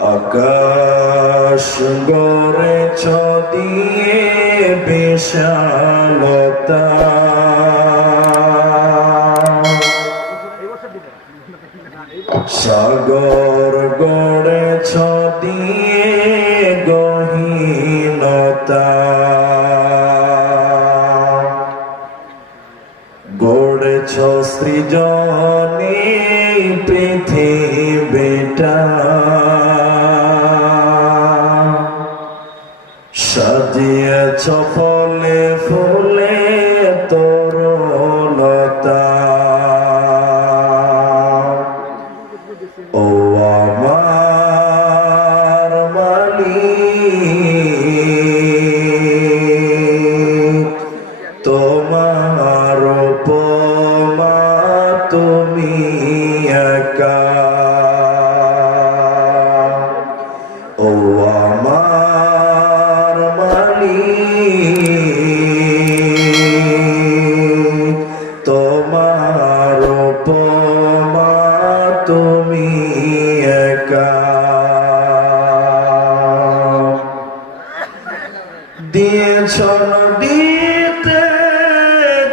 আকাশ গড়েছ দিয়ে বিশালতা। সাগর গড়েছ দিয়ে গহীনতা। গড়েছ সৃজনে পৃথিবীটা। সাজিয়েছ ফলে ফুলে তরুণতা। ও আমার মালিক তোমার উপমা তুমি তোমার উপমা তুমি একা। দিয়েছ নদীতে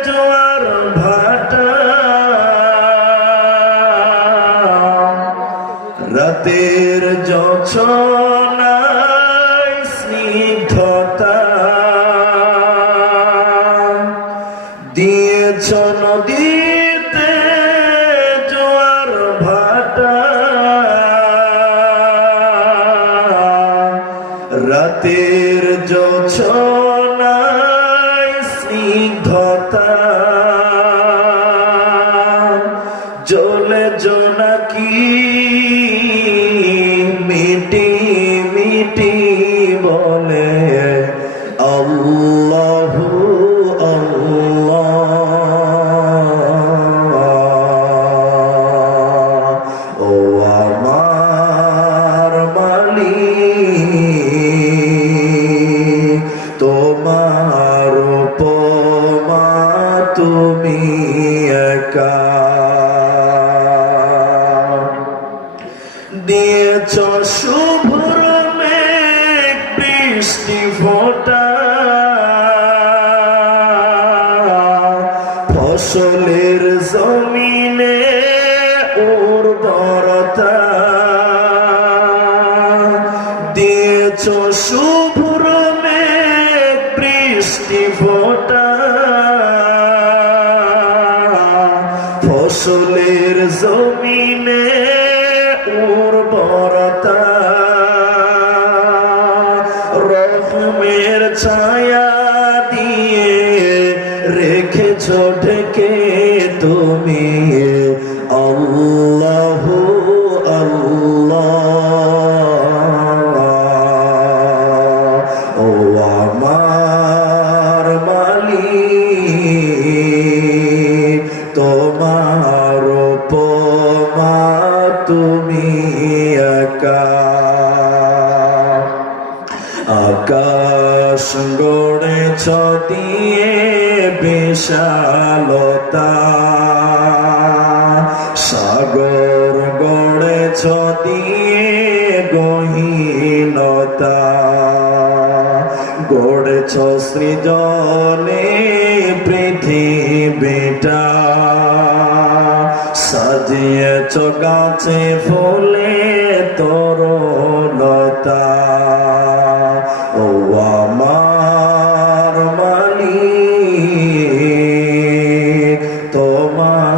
জোয়ার ভাটা। রাতের জছনায় দিয়েছ নদীতে জোয়ার ভাটা? রাতের জছনায় একা। দিয়েছ শুভ্র মেঘ বৃষ্টি ফোটা। ফসলের জমিনে উর্বরতা। দিয়েছ শুভ্র মেঘ বৃষ্টি ফোটা। জমিনে উর্বরতা আকাশ গড়েছ দিয়ে বিশালতা। সাগর গড়েছ দিয়ে গহীনতা। গড়েছ সৃজনে পৃথিবীটা। সাজিয়েছ গাছে ফুলে তরুণতা ও আমার মালিক তোমার